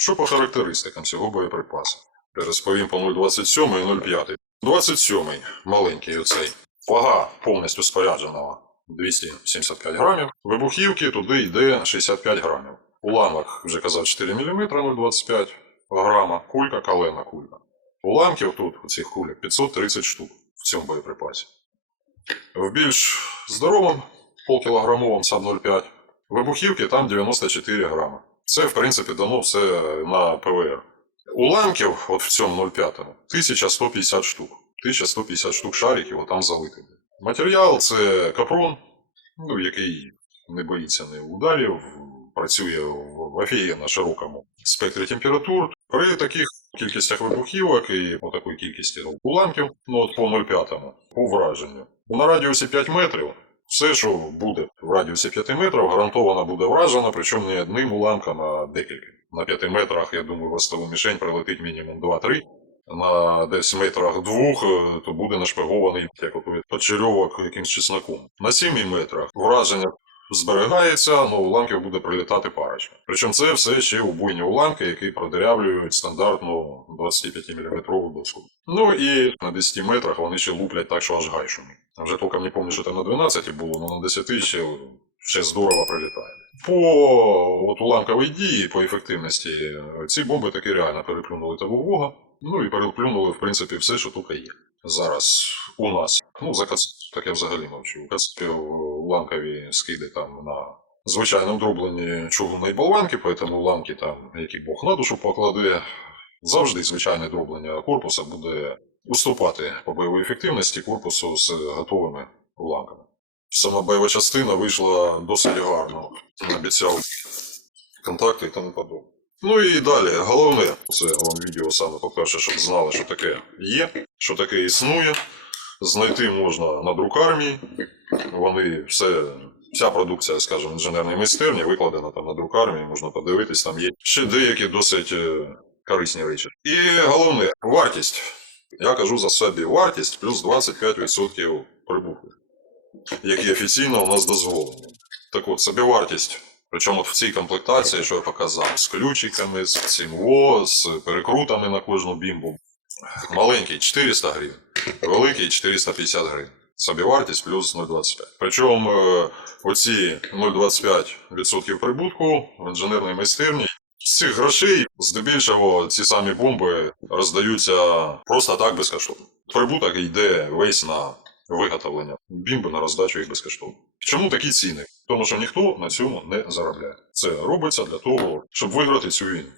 Що по характеристикам цього боєприпасу? Розповім по 0,27 і 0,5. 27 маленький оцей. Вага повністю спорядженого 275 грамів. Вибухівки туди йде 65 грамів. Уламок, вже казав, 4 мм 0,25 грама. Кулька, калена кулька. Уламків тут, у цих кулях, 530 штук в цьому боєприпасі. В більш здоровому полкілограмовому САБ 0,5 вибухівки там 94 грами. Це, в принципі, дано все на ПВР. Уламків, от в цьому 0,5, 1150 штук. 1150 штук шариків там залити. Матеріал це капрон, ну, який не боїться не ударів, працює в офігенно широкому спектрі температур. При таких кількістях вибухівок і по такій кількості уламків, ну от по 0,5, по враженню. На радіусі 5 метрів все, що буде в радіусі 5 метрів, гарантовано буде вражено, причому не одним уламком, а декілька. На 5 метрах, я думаю, ростову мішень прилетить мінімум 2-3. На десь метрах двох е, то буде нашпигований як почерьовок якимсь чесноком. На 7 метрах враження зберігається, але уламків буде прилітати парочка. Причому це все ще убойні уламки, які продирявлюють стандартну 25-мм доску. Ну і на 10 метрах вони ще луплять так, що аж гай шумить. Вже толком не пам'ятаю, що там на 12 було, але на 10 ще, ще здорово прилітає. По от, уламковій дії, по ефективності, ці бомби таки реально переплюнули того вога. Ну і переплюнули, в принципі, все, що тут є. Зараз у нас. Ну, за Кацап, так я взагалі мовчу. У Кацапі уламкові скиди там на звичайному дробленні чугунної болванки, поэтому уламки там, які Бог на душу покладе, завжди звичайне дроблення корпуса буде уступати по бойовій ефективності корпусу з готовими уламками. Сама бойова частина вийшла досить гарно. Обіцяв контакти і тому подобне. Ну і далі, головне, це вам відео саме по-перше, щоб знали, що таке є, що таке існує. Знайти можна на друкармії. Вони все, вся продукція, скажімо, інженерної майстерні викладена там на друкармії, можна подивитись, там є ще деякі досить е, корисні речі. І головне, вартість. Я кажу за собі вартість плюс 25% прибутку, які офіційно у нас дозволені. Так от, собівартість Причому в цій комплектації, що я показав, з ключиками, з цим ВО, з перекрутами на кожну бімбу. Маленький 400 гривень, великий 450 гривень. Собівартість плюс 0,25. Причому е, оці 0,25% прибутку в інженерній майстерні. З цих грошей здебільшого ці самі бомби роздаються просто так безкоштовно. Прибуток йде весь на виготовлення бімби на роздачу їх безкоштовно. Чому такі ціни? Тому що ніхто на цьому не заробляє. Це робиться для того, щоб виграти цю війну.